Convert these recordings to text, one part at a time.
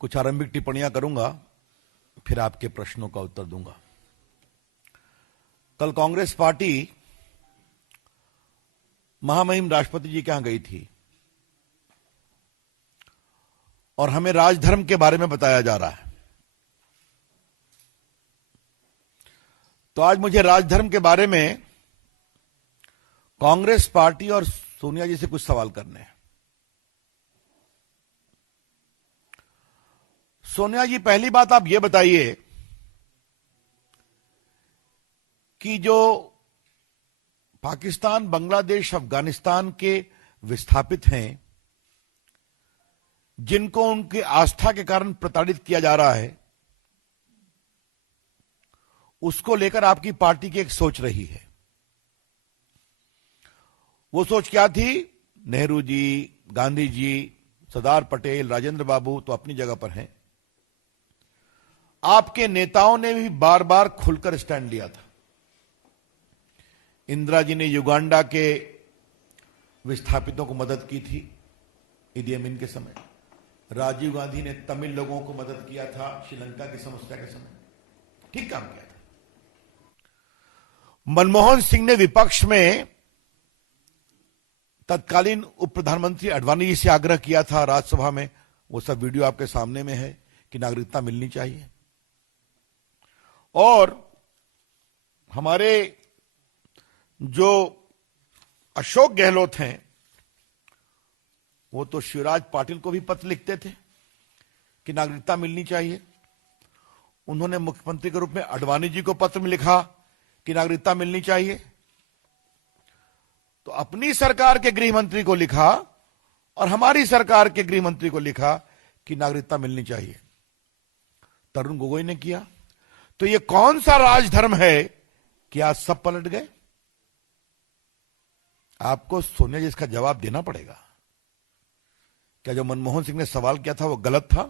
कुछ आरंभिक टिप्पणियां करूंगा, फिर आपके प्रश्नों का उत्तर दूंगा। कल कांग्रेस पार्टी महामहिम राष्ट्रपति जी के यहां गई थी और हमें राजधर्म के बारे में बताया जा रहा है। तो आज मुझे राजधर्म के बारे में कांग्रेस पार्टी और सोनिया जी से कुछ सवाल करने हैं। सोनिया जी, पहली बात आप ये बताइए कि जो पाकिस्तान, बांग्लादेश, अफगानिस्तान के विस्थापित हैं, जिनको उनकी आस्था के कारण प्रताड़ित किया जा रहा है, उसको लेकर आपकी पार्टी की एक सोच रही है। वो सोच क्या थी? नेहरू जी, गांधी जी, सरदार पटेल, राजेंद्र बाबू तो अपनी जगह पर हैं। आपके नेताओं ने भी बार बार खुलकर स्टैंड लिया था। इंदिरा जी ने युगांडा के विस्थापितों को मदद की थी इदी अमीन के समय। राजीव गांधी ने तमिल लोगों को मदद किया था श्रीलंका की समस्या के समय। ठीक काम किया था। मनमोहन सिंह ने विपक्ष में तत्कालीन उप प्रधानमंत्री अडवाणी जी से आग्रह किया था राज्यसभा में, वो सब वीडियो आपके सामने में है, कि नागरिकता मिलनी चाहिए। और हमारे जो अशोक गहलोत हैं, वो तो शिवराज पाटिल को भी पत्र लिखते थे कि नागरिकता मिलनी चाहिए। उन्होंने मुख्यमंत्री के रूप में अडवाणी जी को पत्र में लिखा कि नागरिकता मिलनी चाहिए। तो अपनी सरकार के गृह मंत्री को लिखा और हमारी सरकार के गृह मंत्री को लिखा कि नागरिकता मिलनी चाहिए। तरुण गोगोई ने किया। तो ये कौन सा राजधर्म है कि आज सब पलट गए? आपको सोनिया जी इसका जवाब देना पड़ेगा। क्या जो मनमोहन सिंह ने सवाल किया था वो गलत था?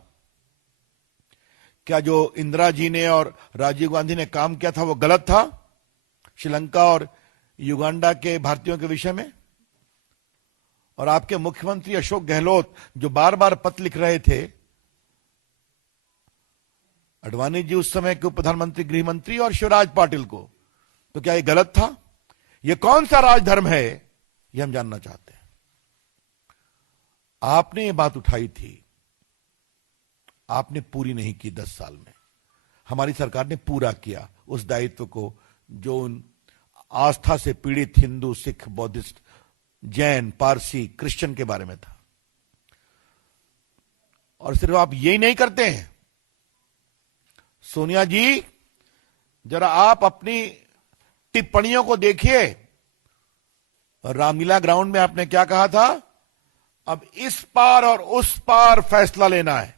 क्या जो इंदिरा जी ने और राजीव गांधी ने काम किया था वो गलत था श्रीलंका और युगांडा के भारतीयों के विषय में? और आपके मुख्यमंत्री अशोक गहलोत जो बार बार पत्र लिख रहे थे, अडवाणी जी उस समय के उप प्रधानमंत्री, गृह मंत्री और शिवराज पाटिल को, तो क्या ये गलत था? ये कौन सा राजधर्म है, ये हम जानना चाहते हैं। आपने ये बात उठाई थी, आपने पूरी नहीं की 10 साल में। हमारी सरकार ने पूरा किया उस दायित्व को जो उन आस्था से पीड़ित हिंदू, सिख, बौद्धिस्ट, जैन, पारसी, क्रिश्चियन के बारे में था। और सिर्फ आप यही नहीं करते हैं सोनिया जी, जरा आप अपनी टिप्पणियों को देखिए। रामलीला ग्राउंड में आपने क्या कहा था? अब इस पार और उस पार फैसला लेना है।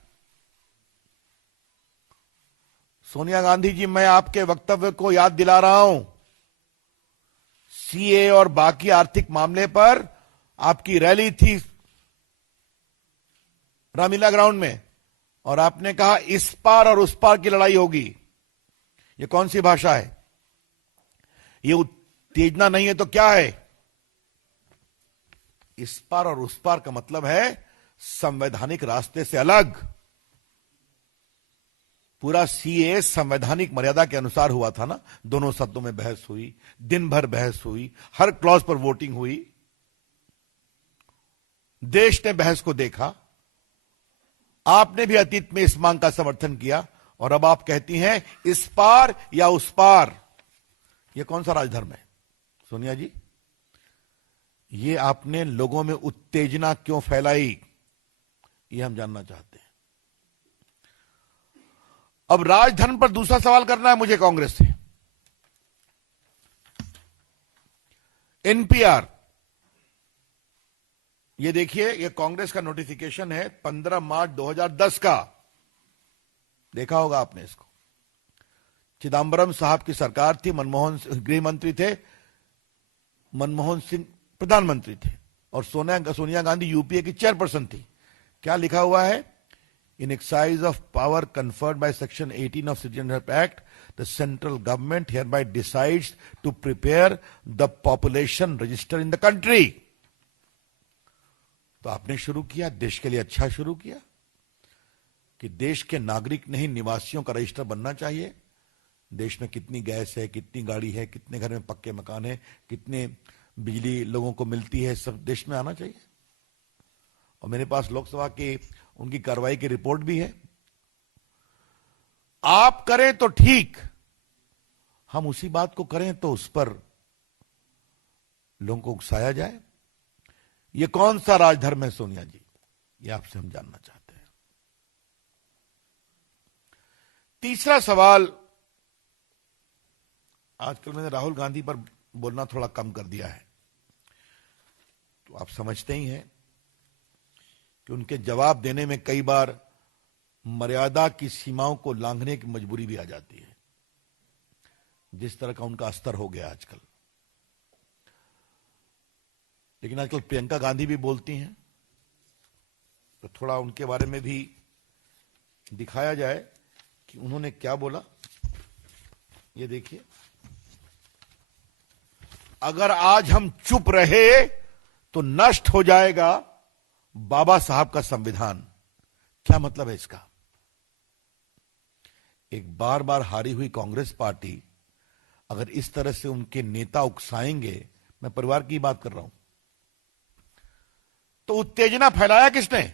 सोनिया गांधी जी, मैं आपके वक्तव्य को याद दिला रहा हूं। सीए और बाकी आर्थिक मामले पर आपकी रैली थी रामलीला ग्राउंड में और आपने कहा इस पार और उस पार की लड़ाई होगी। यह कौन सी भाषा है? यह उत्तेजना नहीं है तो क्या है? इस पार और उस पार का मतलब है संवैधानिक रास्ते से अलग। पूरा सीए संवैधानिक मर्यादा के अनुसार हुआ था ना। दोनों सदनों में बहस हुई, दिन भर बहस हुई, हर क्लॉज पर वोटिंग हुई। देश ने बहस को देखा। आपने भी अतीत में इस मांग का समर्थन किया और अब आप कहती हैं इस पार या उस पार। यह कौन सा राजधर्म है सोनिया जी? ये आपने लोगों में उत्तेजना क्यों फैलाई, ये हम जानना चाहते हैं। अब राजधर्म पर दूसरा सवाल करना है मुझे कांग्रेस से। एनपीआर, ये देखिए, ये कांग्रेस का नोटिफिकेशन है 15 मार्च 2010 का। देखा होगा आपने इसको। चिदम्बरम साहब की सरकार थी, मनमोहन गृह मंत्री थे, मनमोहन सिंह प्रधानमंत्री थे और सोनिया गांधी यूपीए की चेयरपर्सन थी। क्या लिखा हुआ है? In exercise of power conferred by Section 18 of Citizenship Act, the central government hereby decides to prepare the population register in the country. तो आपने शुरू किया, देश के लिए अच्छा शुरू किया कि देश के नागरिक नहीं निवासियों का रजिस्टर बनना चाहिए। देश में कितनी गैस है, कितनी गाड़ी है, कितने घर में पक्के मकान है, कितने बिजली लोगों को मिलती है, सब देश में आना चाहिए। और मेरे पास लोकसभा की उनकी कार्रवाई की रिपोर्ट भी है। आप करें तो ठीक, हम उसी बात को करें तो उस पर लोगों को उकसाया जाए। ये कौन सा राजधर्म है सोनिया जी, ये आपसे हम जानना चाहते हैं। तीसरा सवाल, आजकल मैंने राहुल गांधी पर बोलना थोड़ा कम कर दिया है, तो आप समझते ही हैं कि उनके जवाब देने में कई बार मर्यादा की सीमाओं को लांघने की मजबूरी भी आ जाती है, जिस तरह का उनका स्तर हो गया आजकल। लेकिन आजकल प्रियंका गांधी भी बोलती हैं, तो थोड़ा उनके बारे में भी दिखाया जाए कि उन्होंने क्या बोला। ये देखिए, अगर आज हम चुप रहे तो नष्ट हो जाएगा बाबा साहब का संविधान। क्या मतलब है इसका? एक बार बार हारी हुई कांग्रेस पार्टी अगर इस तरह से उनके नेता उकसाएंगे, मैं परिवार की बात कर रहा हूं, तो उत्तेजना फैलाया किसने?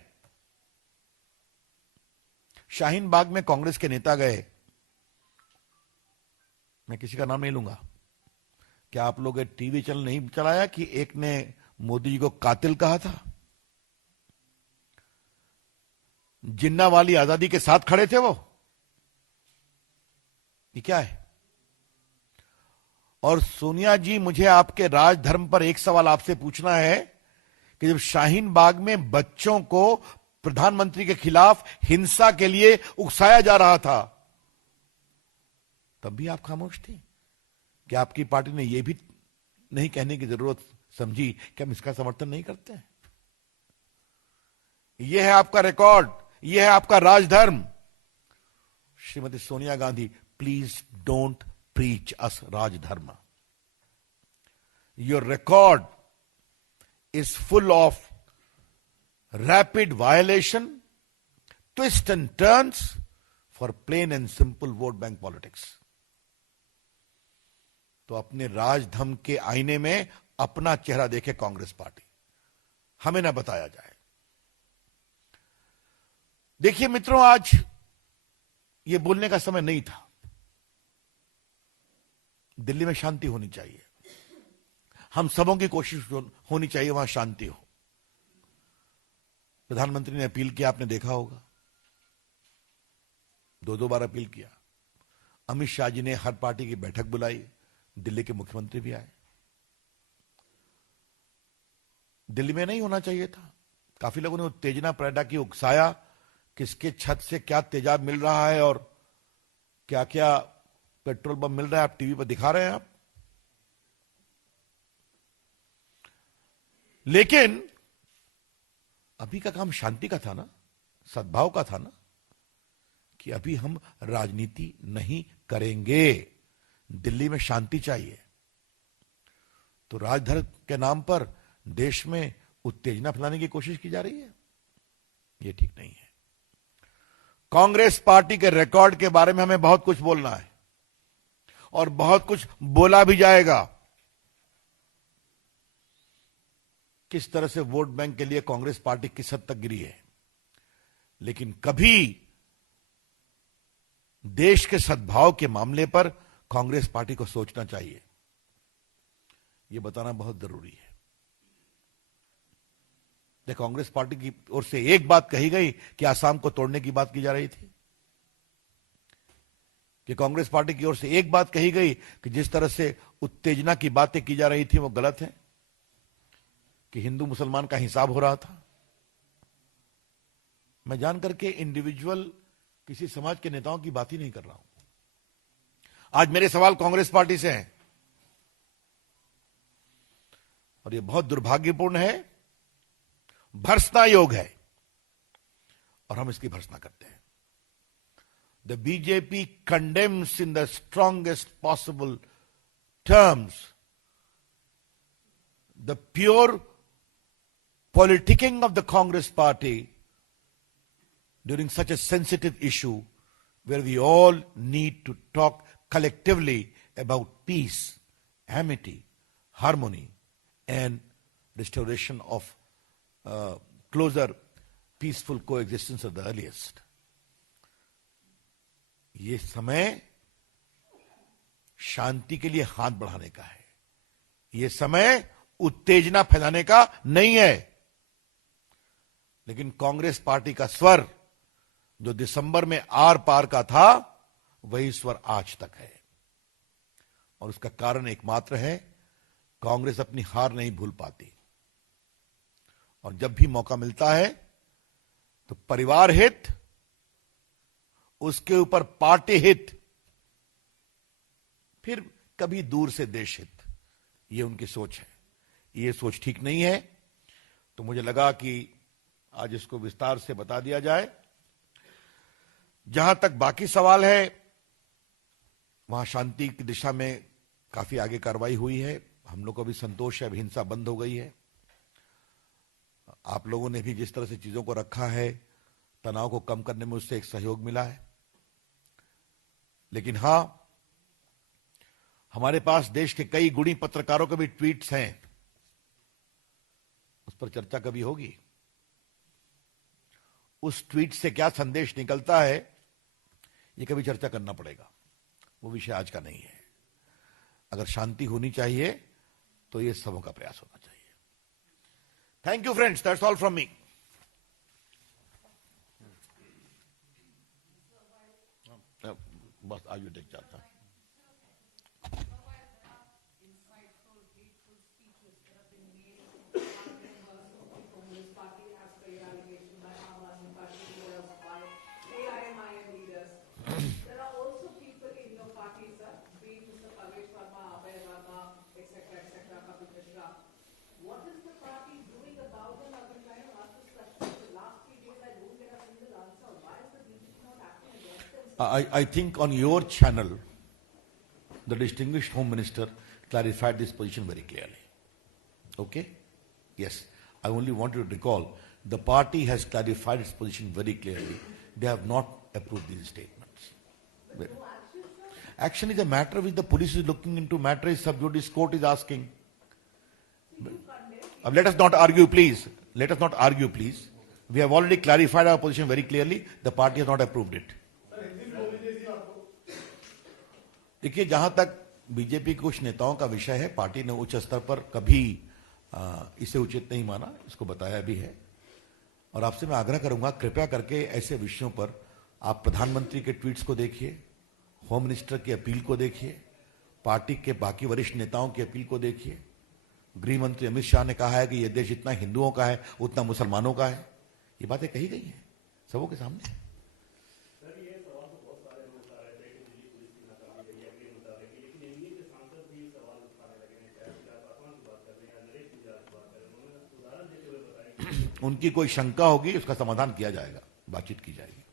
शाहीन बाग में कांग्रेस के नेता गए, मैं किसी का नाम नहीं लूंगा। क्या आप लोग टीवी चैनल नहीं चलाया कि एक ने मोदी जी को कातिल कहा था? जिन्ना वाली आजादी के साथ खड़े थे वो। ये क्या है? और सोनिया जी, मुझे आपके राजधर्म पर एक सवाल आपसे पूछना है कि जब शाहीन बाग में बच्चों को प्रधानमंत्री के खिलाफ हिंसा के लिए उकसाया जा रहा था, तब भी आप खामोश थी। क्या आपकी पार्टी ने यह भी नहीं कहने की जरूरत समझी कि हम इसका समर्थन नहीं करते हैं? यह है आपका रिकॉर्ड, यह है आपका राजधर्म। Shrimati Sonia Gandhi, please don't preach us Rajdharma. Your record is full of rapid violation, twists and turns for plain and simple vote bank politics. तो अपने राजधर्म के आईने में अपना चेहरा देखे कांग्रेस पार्टी, हमें ना बताया जाए। देखिए मित्रों, आज ये बोलने का समय नहीं था। दिल्ली में शांति होनी चाहिए, हम सबों की कोशिश होनी चाहिए वहां शांति हो। प्रधानमंत्री ने अपील किया, आपने देखा होगा, दो बार अपील किया। अमित शाह जी ने हर पार्टी की बैठक बुलाई, दिल्ली के मुख्यमंत्री भी आए। दिल्ली में नहीं होना चाहिए था। काफी लोगों ने उत्तेजना पैदा की, उकसाया, किसके छत से क्या तेजाब मिल रहा है और क्या क्या पेट्रोल बम मिल रहा है, आप टीवी पर दिखा रहे हैं आप। लेकिन अभी का काम शांति का था ना, सद्भाव का था ना, कि अभी हम राजनीति नहीं करेंगे, दिल्ली में शांति चाहिए। तो राजधर्म के नाम पर देश में उत्तेजना फैलाने की कोशिश की जा रही है, यह ठीक नहीं है। कांग्रेस पार्टी के रिकॉर्ड के बारे में हमें बहुत कुछ बोलना है और बहुत कुछ बोला भी जाएगा। किस तरह से वोट बैंक के लिए कांग्रेस पार्टी किस हद तक गिरी है, लेकिन कभी देश के सद्भाव के मामले पर कांग्रेस पार्टी को सोचना चाहिए, यह बताना बहुत जरूरी है। कांग्रेस पार्टी की ओर से एक बात कही गई कि आसाम को तोड़ने की बात की जा रही थी, कि कांग्रेस पार्टी की ओर से एक बात कही गई कि जिस तरह से उत्तेजना की बातें की जा रही थी वो गलत है, कि हिंदू मुसलमान का हिसाब हो रहा था। मैं जानकर के इंडिविजुअल किसी समाज के नेताओं की बात ही नहीं कर रहा हूं। आज मेरे सवाल कांग्रेस पार्टी से हैं और यह बहुत दुर्भाग्यपूर्ण है, भर्त्सना योग है, और हम इसकी भर्त्सना करते हैं। The BJP condemns in the strongest possible terms the pure politicking of the Congress party during such a sensitive issue where we all need to talk collectively about peace, amity, harmony, and restoration of closer, peaceful coexistence at the earliest. ये समय शांति के लिए हाथ बढ़ाने का है, ये समय उत्तेजना फैलाने का नहीं है। लेकिन कांग्रेस पार्टी का स्वर जो दिसंबर में आर पार का था, वही स्वर आज तक है। और उसका कारण एकमात्र है, कांग्रेस अपनी हार नहीं भूल पाती। और जब भी मौका मिलता है तो परिवार हित, उसके ऊपर पार्टी हित, फिर कभी दूर से देश हित, ये उनकी सोच है। ये सोच ठीक नहीं है। तो मुझे लगा कि आज इसको विस्तार से बता दिया जाए। जहां तक बाकी सवाल है, वहां शांति की दिशा में काफी आगे कार्रवाई हुई है। हम लोग को भी संतोष है, हिंसा बंद हो गई है। आप लोगों ने भी जिस तरह से चीजों को रखा है, तनाव को कम करने में उससे एक सहयोग मिला है। लेकिन हां, हमारे पास देश के कई गुणी पत्रकारों के भी ट्वीट्स हैं, उस पर चर्चा कभी होगी। उस ट्वीट से क्या संदेश निकलता है, ये कभी चर्चा करना पड़ेगा। वो विषय आज का नहीं है। अगर शांति होनी चाहिए तो ये सबों का प्रयास होना चाहिए। Thank you friends, that's all from me. बस आज टेक जाता है। I think on your channel, the distinguished Home Minister clarified this position very clearly. Okay? Yes. I only want you to recall, the party has clarified its position very clearly. They have not approved these statements. But no action, sir? Action is a matter which the police is looking into. Matter is sub judice, court is asking. Let us not argue, please. Let us not argue, please. We have already clarified our position very clearly. The party has not approved it. देखिए, जहां तक BJP के कुछ नेताओं का विषय है, party ने उच्च स्तर पर कभी इसे उचित नहीं माना, इसको बताया भी है। और आपसे मैं आग्रह करूंगा, कृपया करके ऐसे विषयों पर आप प्रधानमंत्री के ट्वीट्स को देखिए, होम मिनिस्टर की अपील को देखिए, पार्टी के बाकी वरिष्ठ नेताओं की अपील को देखिए। गृह मंत्री अमित शाह ने कहा है कि यह देश जितना हिंदुओं का है उतना मुसलमानों का है। ये बातें कही गई हैं सबों के सामने। उनकी कोई शंका होगी, उसका समाधान किया जाएगा, बातचीत की जाएगी।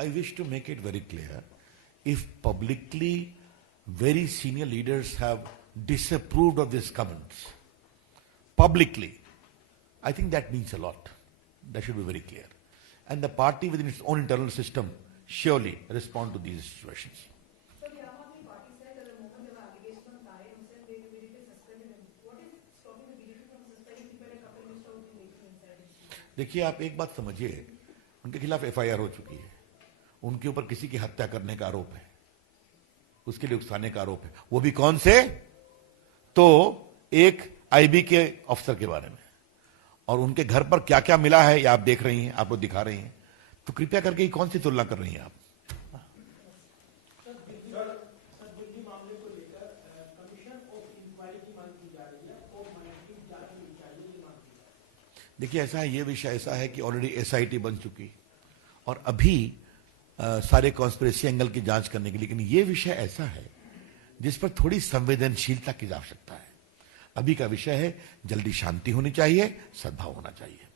I wish to make it very clear, if publicly very senior leaders have disapproved of these comments, publicly, I think that means a lot. That should be very clear. And the party within its own internal system surely respond to these situations. So the Aam Aadmi Party said that the moment there were allegations on Tahir Hussain, they immediately suspended him. What is stopping the BJP from suspending people like Kapil Mishra who been making inside? देखिए, आप एक बात समझिए, उनके खिलाफ FIR हो चुकी है, उनके ऊपर किसी की हत्या करने का आरोप है, उसके लिए उकसाने का आरोप है। वो भी कौन से? तो एक IB के अफसर के बारे में। और उनके घर पर क्या क्या मिला है, ये आप देख रही हैं, आप लोग दिखा रही हैं। तो कृपया करके ये कौन सी तुलना कर रही हैं आप? देखिए, ऐसा है, ये विषय ऐसा है कि ऑलरेडी SIT बन चुकी और अभी सारे कॉन्स्पिरेसी एंगल की जांच करने के लिए। लेकिन ये विषय ऐसा है जिस पर थोड़ी संवेदनशीलता की आवश्यकता है। अभी का विषय है, जल्दी शांति होनी चाहिए, सद्भाव होना चाहिए।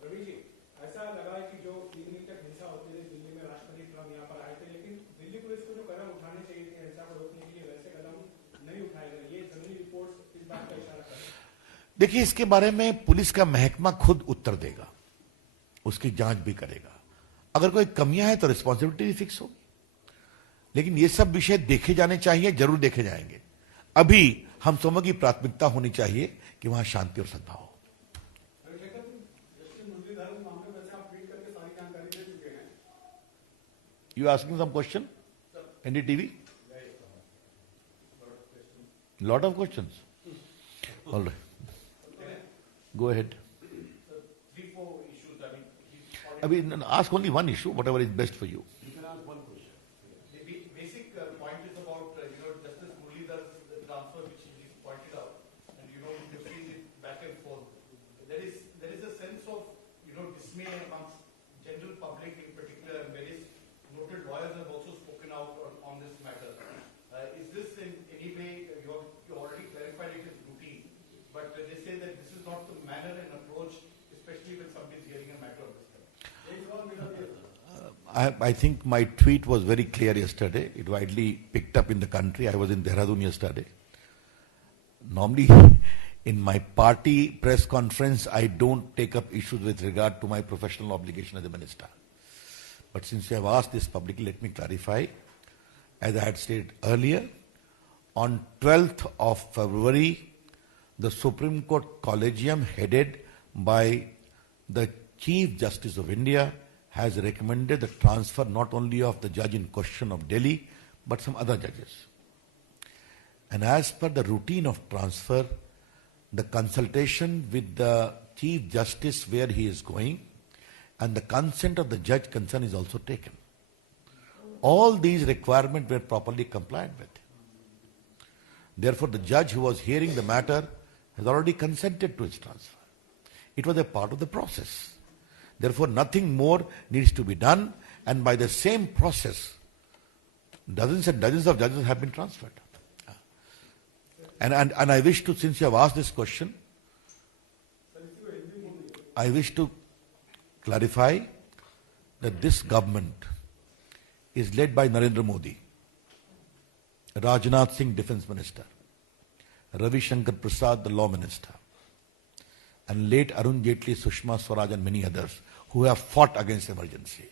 रवि जी, ऐसा लगा कि जो 3 दिन तक हिंसा होती रही दिल्ली में, राष्ट्रपति ट्रंप यहाँ पर आए थे, लेकिन देखिए, इसके बारे में पुलिस का महकमा खुद उत्तर देगा, उसकी जांच भी करेगा। अगर कोई कमियां हैं तो रिस्पॉन्सिबिलिटी भी फिक्स होगी। लेकिन ये सब विषय देखे जाने चाहिए, जरूर देखे जाएंगे। अभी हम समूह की प्राथमिकता होनी चाहिए कि वहां शांति और सद्भाव हो। You asking some question? NDTV? Lot of questions. All right. Go ahead. Three, four issues. I mean, ask only one issue, whatever is best for you. You can ask one question. The basic point is about Justice Muralidhar's transfer, which he pointed out, and we've seen it back and forth. There is a sense of dismay amongst general public in particular, and various noted lawyers have also spoken out on this matter. Is this in any way, you already clarified it as routine, but they say that this is not the manner and approach, especially when somebody is hearing a matter of this kind. I think my tweet was very clear yesterday. It widely picked up in the country. I was in Dehradun yesterday. Normally, in my party press conference, I don't take up issues with regard to my professional obligation as a minister. But since you have asked this publicly, let me clarify. As I had stated earlier, on 12th of February, the Supreme Court Collegium, headed by the Chief Justice of India, has recommended the transfer not only of the judge in question of Delhi, but some other judges. And as per the routine of transfer, the consultation with the Chief Justice where he is going, and the consent of the judge concerned is also taken. All these requirements were properly complied with. Therefore, the judge who was hearing the matter has already consented to its transfer. It was a part of the process. Therefore, nothing more needs to be done, and by the same process, dozens and dozens of judges have been transferred. And I wish to, since you have asked this question, I wish to clarify that this government is led by Narendra Modi, Rajnath Singh, Defense Minister, Ravi Shankar Prasad, the Law Minister, and late Arun Jaitley, Sushma Swaraj, and many others who have fought against emergency.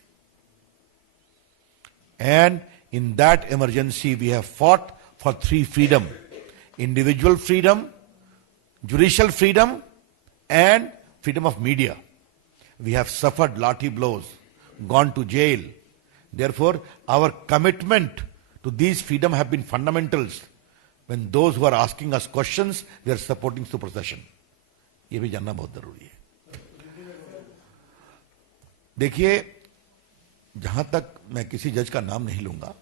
And in that emergency, we have fought for three freedom: individual freedom, judicial freedom, and freedom of media. We have suffered lathi blows, gone to jail. Therefore, our commitment to these freedom have been fundamentals. When those who are asking us questions, we are supporting supersession. ये भी जानना बहुत जरूरी है। देखिए, जहां तक मैं किसी जज का नाम नहीं लूंगा,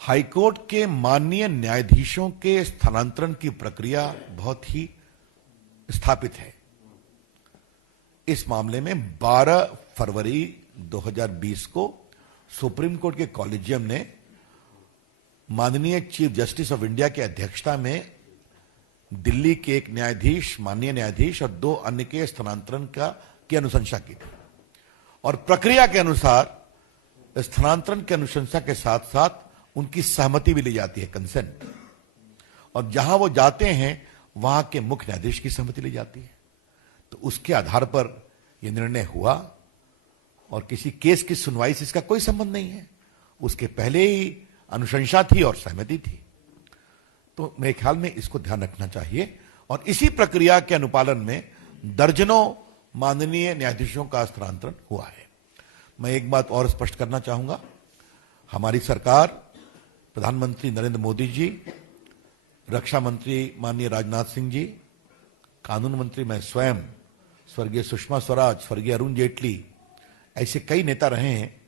हाईकोर्ट के माननीय न्यायाधीशों के स्थानांतरण की प्रक्रिया बहुत ही स्थापित है। इस मामले में 12 फरवरी 2020 को सुप्रीम कोर्ट के कॉलेजियम ने माननीय चीफ जस्टिस ऑफ इंडिया की अध्यक्षता में दिल्ली के एक न्यायाधीश, माननीय न्यायाधीश, और 2 अन्य के स्थानांतरण की अनुशंसा की थी। और प्रक्रिया के अनुसार स्थानांतरण की अनुशंसा के साथ साथ उनकी सहमति भी ली जाती है, कंसेंट। और जहां वो जाते हैं वहां के मुख्य न्यायाधीश की सहमति ली जाती है। तो उसके आधार पर यह निर्णय हुआ, और किसी केस की सुनवाई से इसका कोई संबंध नहीं है। उसके पहले ही अनुशंसा थी और सहमति थी। तो मेरे ख्याल में इसको ध्यान रखना चाहिए, और इसी प्रक्रिया के अनुपालन में दर्जनों माननीय न्यायाधीशों का स्थानांतरण हुआ है। मैं एक बात और स्पष्ट करना चाहूंगा, हमारी सरकार, प्रधानमंत्री नरेंद्र मोदी जी, रक्षा मंत्री माननीय राजनाथ सिंह जी, कानून मंत्री मैं स्वयं, स्वर्गीय सुषमा स्वराज, स्वर्गीय अरुण जेटली, ऐसे कई नेता रहे हैं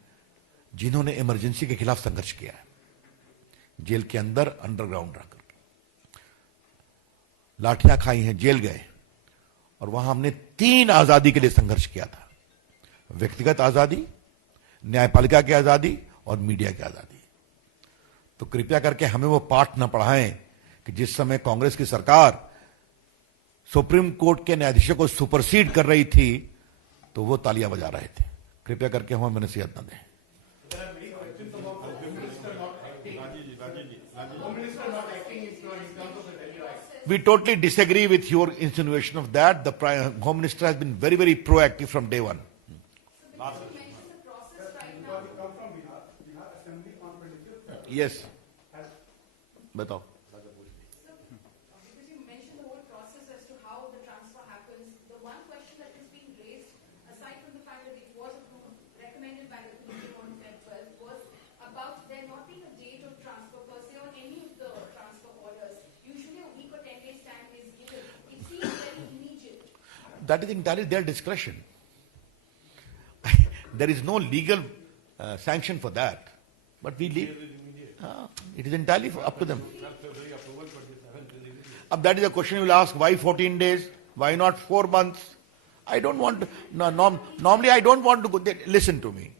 जिन्होंने इमरजेंसी के खिलाफ संघर्ष किया है, जेल के अंदर अंडरग्राउंड रहकर लाठियां खाई हैं, जेल गए, और वहां हमने 3 आजादी के लिए संघर्ष किया था: व्यक्तिगत आजादी, न्यायपालिका की आजादी और मीडिया की आजादी। तो कृपया करके हमें वो पाठ न पढ़ाएं कि जिस समय कांग्रेस की सरकार सुप्रीम कोर्ट के न्यायाधीशों को सुपरसीड कर रही थी तो वो तालियां बजा रहे थे। कृपया करके हमें नसीहत न दें। acting. Home Minister not acting in terms of the Delhi rights. We totally disagree with your insinuation of that. The Home Minister has been very, very proactive from day one. So because you mentioned the process right now. Because you come from Bihar Assembly on 25th. Yes. Batao. Because you mentioned the whole process as to how the transfer happens, the one question that is being raised, aside from the fact that it was approved, recommended by the Committee on Feb 12, was about there not being a date of transfer per se on any of the transfer orders. Usually a week or 10 days time is given. It seems very immediate. That is entirely their discretion. There is no legal sanction for that. But we leave. It is entirely up to them. That is a question you will ask, why 14 days? Why not 4 months? I don't want to, normally I don't want to go there. Listen to me.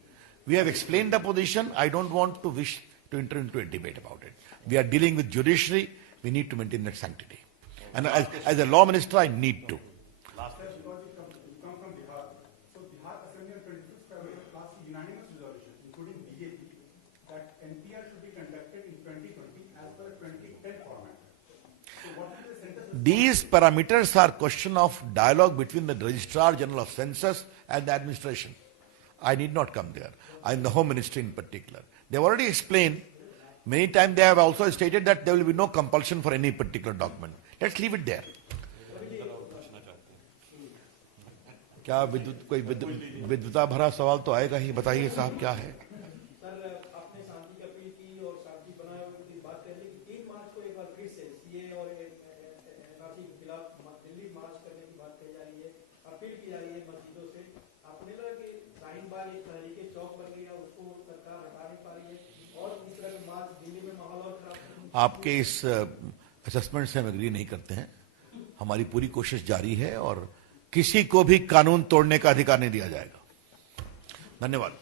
We have explained the position. I don't want to wish to enter into a debate about it. We are dealing with judiciary. We need to maintain that sanctity. And as a law minister, I need to. Because you come from Bihar. So Bihar Assembly on 25th February passed a unanimous resolution, including BJP, that NPR should be conducted in 2020 as per 2010 format. So what is the census? These parameters are question of dialogue between the Registrar General of Census and the administration. I need not come there. I'm the Home Ministry in particular. They've already explained. Many times they have also stated that there will be no compulsion for any particular document. Let's leave it there. क्या विद्युत कोई विद्युता भरा सवाल तो आएगा ही. बताइए साहब क्या है. सर आपने शांति की अपील की और शांति बनाए की बात कर ली कि 3 मार्च को एक बार फिर से सीए और एनआरसी के खिलाफ दिल्ली मार्च करने की बात कही जा रही है, अपील की जा रही है मस्जिदों से. आपने लगा कि शाहीन बाग एक तहरीके चौक बन गई है, उसको सरकार हटा नहीं पा रही है और इस तरह के मार्च दिल्ली में माहौल और खराब. आपके इस असेसमेंट से हम एग्री नहीं करते हैं. हमारी पूरी कोशिश जारी है और किसी को भी कानून तोड़ने का अधिकार नहीं दिया जाएगा. धन्यवाद.